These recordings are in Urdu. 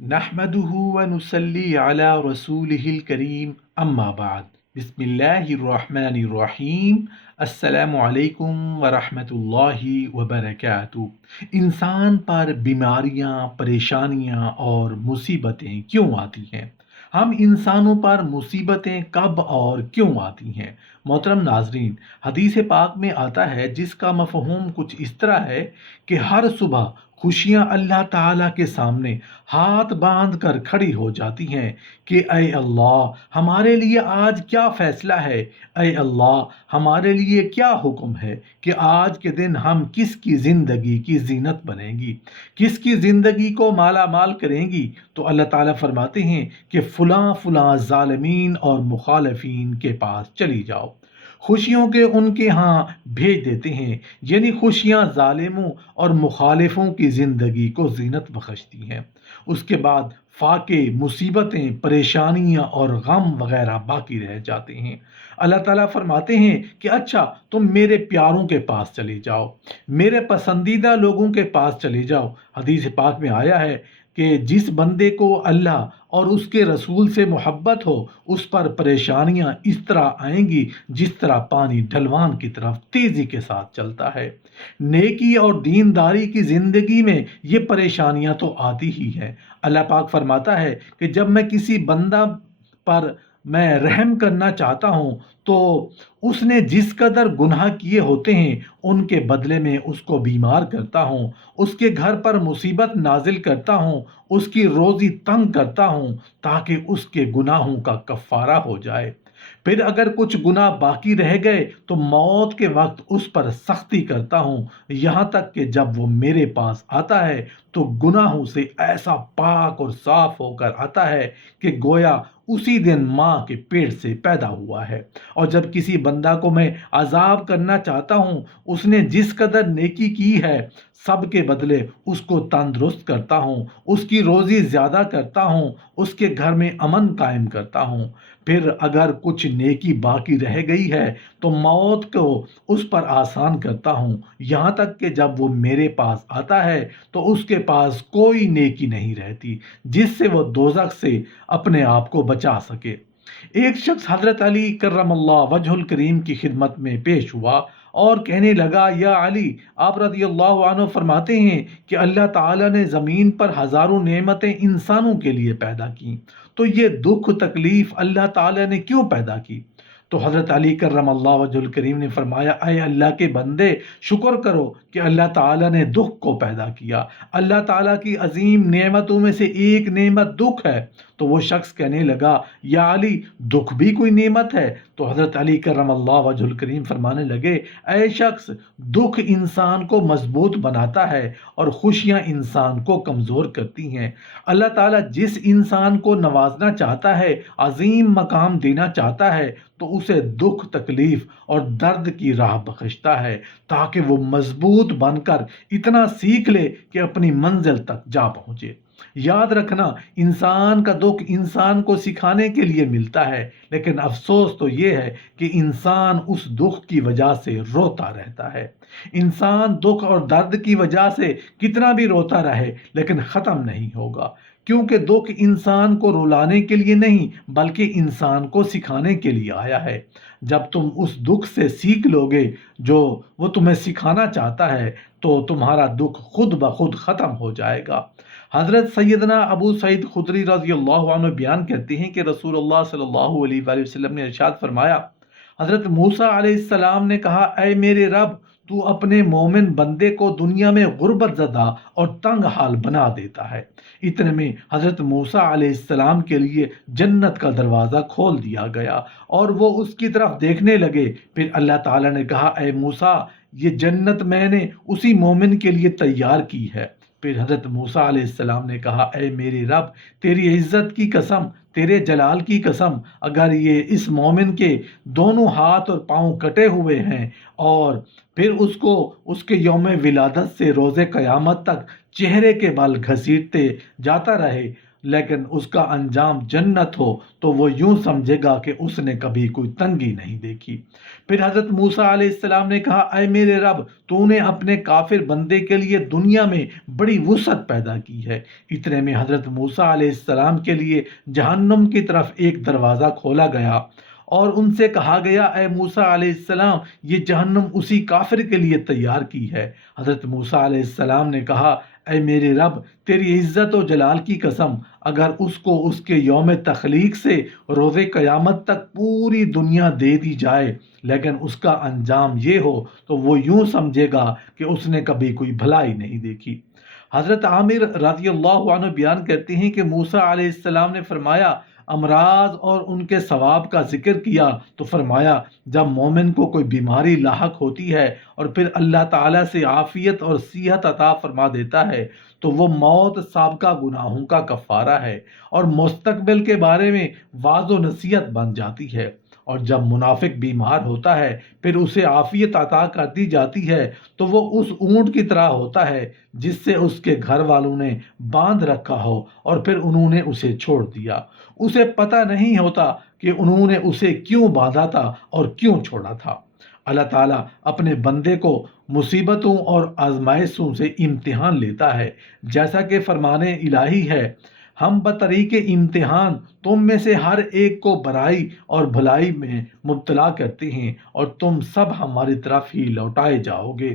نحمده ونصلي على رسوله الكريم اما بعد بسم اللہ الرحمن الرحیم السلام علیکم ورحمۃ اللہ وبرکاتہ۔ انسان پر بیماریاں، پریشانیاں اور مصیبتیں کیوں آتی ہیں؟ ہم انسانوں پر مصیبتیں کب اور کیوں آتی ہیں؟ محترم ناظرین، حدیث پاک میں آتا ہے جس کا مفہوم کچھ اس طرح ہے کہ ہر صبح خوشیاں اللہ تعالیٰ کے سامنے ہاتھ باندھ کر کھڑی ہو جاتی ہیں کہ اے اللہ ہمارے لیے آج کیا فیصلہ ہے، اے اللہ ہمارے لیے کیا حکم ہے کہ آج کے دن ہم کس کی زندگی کی زینت بنیں گی، کس کی زندگی کو مالا مال کریں گی۔ تو اللہ تعالیٰ فرماتے ہیں کہ فلاں فلاں ظالمین اور مخالفین کے پاس چلی جاؤ، خوشیوں کے ان کے ہاں بھیج دیتے ہیں، یعنی خوشیاں ظالموں اور مخالفوں کی زندگی کو زینت بخشتی ہیں۔ اس کے بعد فاقے، مصیبتیں، پریشانیاں اور غم وغیرہ باقی رہ جاتے ہیں۔ اللہ تعالیٰ فرماتے ہیں کہ اچھا تم میرے پیاروں کے پاس چلے جاؤ، میرے پسندیدہ لوگوں کے پاس چلے جاؤ۔ حدیث پاک میں آیا ہے کہ جس بندے کو اللہ اور اس کے رسول سے محبت ہو اس پر پریشانیاں اس طرح آئیں گی جس طرح پانی ڈھلوان کی طرف تیزی کے ساتھ چلتا ہے۔ نیکی اور دینداری کی زندگی میں یہ پریشانیاں تو آتی ہی ہیں۔ اللہ پاک فرماتا ہے کہ جب میں کسی بندہ پر میں رحم کرنا چاہتا ہوں تو اس نے جس قدر گناہ کیے ہوتے ہیں ان کے بدلے میں اس کو بیمار کرتا ہوں، اس کے گھر پر مصیبت نازل کرتا ہوں، اس کی روزی تنگ کرتا ہوں تاکہ اس کے گناہوں کا کفارہ ہو جائے۔ پھر اگر کچھ گناہ باقی رہ گئے تو موت کے وقت اس پر سختی کرتا ہوں، یہاں تک کہ جب وہ میرے پاس آتا ہے تو گناہوں سے ایسا پاک اور صاف ہو کر آتا ہے کہ گویا اسی دن ماں کے پیٹ سے پیدا ہوا ہے۔ اور جب کسی بندہ کو میں عذاب کرنا چاہتا ہوں اس نے جس قدر نیکی کی ہے سب کے بدلے اس کو تندرست کرتا ہوں، اس کی روزی زیادہ کرتا ہوں، اس کے گھر میں امن قائم کرتا ہوں۔ پھر اگر کچھ نیکی باقی رہ گئی ہے تو موت کو اس پر آسان کرتا ہوں، یہاں تک کہ جب وہ میرے پاس آتا ہے تو اس کے پاس کوئی نیکی نہیں رہتی جس سے وہ دوزخ سے اپنے آپ کو بچا سکے۔ ایک شخص حضرت علی کرم اللہ وجہ الکریم کی خدمت میں پیش ہوا اور کہنے لگا، یا علی، آپ رضی اللہ عنہ فرماتے ہیں کہ اللہ تعالیٰ نے زمین پر ہزاروں نعمتیں انسانوں کے لیے پیدا کی، تو یہ دکھ تکلیف اللہ تعالیٰ نے کیوں پیدا کی؟ تو حضرت علی کرم اللہ وجہ الکریم نے فرمایا، اے اللہ کے بندے، شکر کرو کہ اللہ تعالیٰ نے دکھ کو پیدا کیا۔ اللہ تعالیٰ کی عظیم نعمتوں میں سے ایک نعمت دکھ ہے۔ تو وہ شخص کہنے لگا، یا علی، دکھ بھی کوئی نعمت ہے؟ تو حضرت علی کرم اللہ وجہ الکریم فرمانے لگے، اے شخص، دکھ انسان کو مضبوط بناتا ہے اور خوشیاں انسان کو کمزور کرتی ہیں۔ اللہ تعالیٰ جس انسان کو نوازنا چاہتا ہے، عظیم مقام دینا چاہتا ہے تو اسے دکھ، تکلیف اور درد کی راہ بخشتا ہے تاکہ وہ مضبوط بن کر اتنا سیکھ لے کہ اپنی منزل تک جا پہنچے۔ یاد رکھنا، انسان کا دکھ انسان کو سکھانے کے لیے ملتا ہے، لیکن افسوس تو یہ ہے کہ انسان اس دکھ کی وجہ سے روتا رہتا ہے۔ انسان دکھ اور درد کی وجہ سے کتنا بھی روتا رہے لیکن ختم نہیں ہوگا، کیونکہ دکھ انسان کو رلانے کے لیے نہیں بلکہ انسان کو سکھانے کے لیے آیا ہے۔ جب تم اس دکھ سے سیکھ لو گے جو وہ تمہیں سکھانا چاہتا ہے تو تمہارا دکھ خود بخود ختم ہو جائے گا۔ حضرت سیدنا ابو سعید خدری رضی اللہ عنہ بیان کرتے ہیں کہ رسول اللہ صلی اللہ علیہ وآلہ وسلم نے ارشاد فرمایا، حضرت موسیٰ علیہ السلام نے کہا، اے میرے رب، تو اپنے مومن بندے کو دنیا میں غربت زدہ اور تنگ حال بنا دیتا ہے۔ اتنے میں حضرت موسیٰ علیہ السلام کے لیے جنت کا دروازہ کھول دیا گیا اور وہ اس کی طرف دیکھنے لگے۔ پھر اللہ تعالیٰ نے کہا، اے موسیٰ، یہ جنت میں نے اسی مومن کے لیے تیار کی ہے۔ پھر حضرت موسیٰ علیہ السلام نے کہا، اے میرے رب، تیری عزت کی قسم، تیرے جلال کی قسم، اگر یہ اس مومن کے دونوں ہاتھ اور پاؤں کٹے ہوئے ہیں اور پھر اس کو اس کے یوم ولادت سے روز قیامت تک چہرے کے بل گھسیٹتے جاتا رہے، لیکن اس کا انجام جنت ہو تو وہ یوں سمجھے گا کہ اس نے کبھی کوئی تنگی نہیں دیکھی۔ پھر حضرت موسیٰ علیہ السلام نے کہا، اے میرے رب، تو نے اپنے کافر بندے کے لیے دنیا میں بڑی وسعت پیدا کی ہے۔ اتنے میں حضرت موسیٰ علیہ السلام کے لیے جہنم کی طرف ایک دروازہ کھولا گیا اور ان سے کہا گیا، اے موسیٰ علیہ السلام، یہ جہنم اسی کافر کے لیے تیار کی ہے۔ حضرت موسیٰ علیہ السلام نے کہا، اے میرے رب، تیری عزت و جلال کی قسم، اگر اس کو اس کے یوم تخلیق سے روز قیامت تک پوری دنیا دے دی جائے لیکن اس کا انجام یہ ہو تو وہ یوں سمجھے گا کہ اس نے کبھی کوئی بھلائی نہیں دیکھی۔ حضرت عامر رضی اللہ عنہ بیان کرتے ہیں کہ موسیٰ علیہ السلام نے فرمایا، امراض اور ان کے ثواب کا ذکر کیا تو فرمایا، جب مومن کو کوئی بیماری لاحق ہوتی ہے اور پھر اللہ تعالیٰ سے عافیت اور صحت عطا فرما دیتا ہے تو وہ موت سابقہ گناہوں کا کفارہ ہے اور مستقبل کے بارے میں واعظ و نصیحت بن جاتی ہے۔ اور جب منافق بیمار ہوتا ہے پھر اسے عافیت عطا کر دی جاتی ہے تو وہ اس اونٹ کی طرح ہوتا ہے جس سے اس کے گھر والوں نے باندھ رکھا ہو اور پھر انہوں نے اسے چھوڑ دیا۔ اسے پتہ نہیں ہوتا کہ انہوں نے اسے کیوں باندھا تھا اور کیوں چھوڑا تھا۔ اللہ تعالیٰ اپنے بندے کو مصیبتوں اور آزمائشوں سے امتحان لیتا ہے، جیسا کہ فرمان الہی ہے، ہم بطریق امتحان تم میں سے ہر ایک کو برائی اور بھلائی میں مبتلا کرتے ہیں اور تم سب ہماری طرف ہی لوٹائے جاؤ گے۔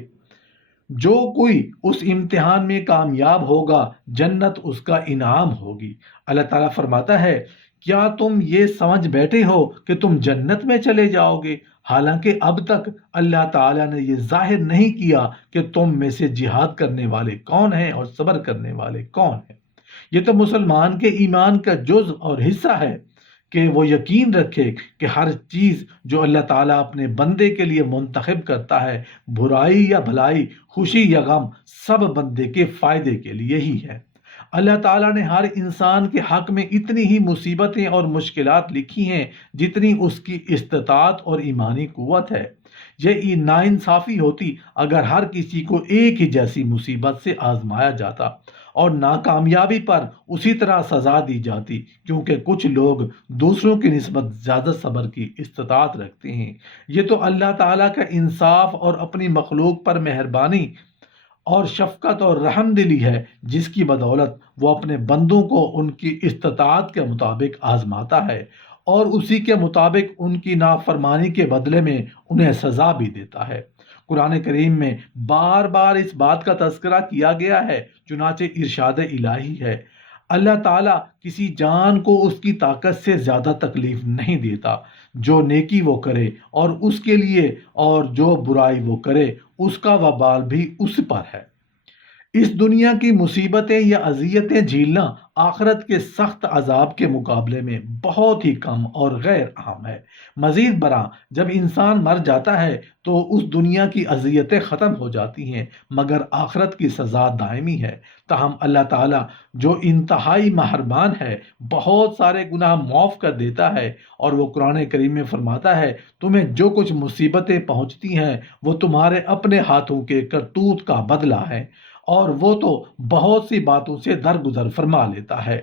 جو کوئی اس امتحان میں کامیاب ہوگا جنت اس کا انعام ہوگی۔ اللہ تعالیٰ فرماتا ہے، کیا تم یہ سمجھ بیٹھے ہو کہ تم جنت میں چلے جاؤ گے؟ حالانکہ اب تک اللہ تعالیٰ نے یہ ظاہر نہیں کیا کہ تم میں سے جہاد کرنے والے کون ہیں اور صبر کرنے والے کون ہیں۔ یہ تو مسلمان کے ایمان کا جز اور حصہ ہے کہ وہ یقین رکھے کہ ہر چیز جو اللہ تعالیٰ اپنے بندے کے لیے منتخب کرتا ہے، برائی یا بھلائی، خوشی یا غم، سب بندے کے فائدے کے لیے ہی ہے۔ اللہ تعالیٰ نے ہر انسان کے حق میں اتنی ہی مصیبتیں اور مشکلات لکھی ہیں جتنی اس کی استطاعت اور ایمانی قوت ہے۔ یہ ناانصافی ہوتی اگر ہر کسی کو ایک ہی جیسی مصیبت سے آزمایا جاتا اور ناکامیابی پر اسی طرح سزا دی جاتی، کیونکہ کچھ لوگ دوسروں کی نسبت زیادہ صبر کی استطاعت رکھتے ہیں۔ یہ تو اللہ تعالیٰ کا انصاف اور اپنی مخلوق پر مہربانی اور شفقت اور رحم دلی ہے، جس کی بدولت وہ اپنے بندوں کو ان کی استطاعت کے مطابق آزماتا ہے اور اسی کے مطابق ان کی نافرمانی کے بدلے میں انہیں سزا بھی دیتا ہے۔ قرآن کریم میں بار بار اس بات کا تذکرہ کیا گیا ہے، چنانچہ ارشاد الہی ہے، اللہ تعالیٰ کسی جان کو اس کی طاقت سے زیادہ تکلیف نہیں دیتا، جو نیکی وہ کرے اور اس کے لیے، اور جو برائی وہ کرے اس کا وبال بھی اس پر ہے۔ اس دنیا کی مصیبتیں یا اذیتیں جھیلنا آخرت کے سخت عذاب کے مقابلے میں بہت ہی کم اور غیر عام ہے۔ مزید برآں جب انسان مر جاتا ہے تو اس دنیا کی اذیتیں ختم ہو جاتی ہیں، مگر آخرت کی سزا دائمی ہے۔ تاہم اللہ تعالیٰ جو انتہائی مہربان ہے، بہت سارے گناہ معاف کر دیتا ہے، اور وہ قرآن کریم میں فرماتا ہے، تمہیں جو کچھ مصیبتیں پہنچتی ہیں وہ تمہارے اپنے ہاتھوں کے کرتوت کا بدلہ ہے، اور وہ تو بہت سی باتوں سے درگزر فرما لیتا ہے۔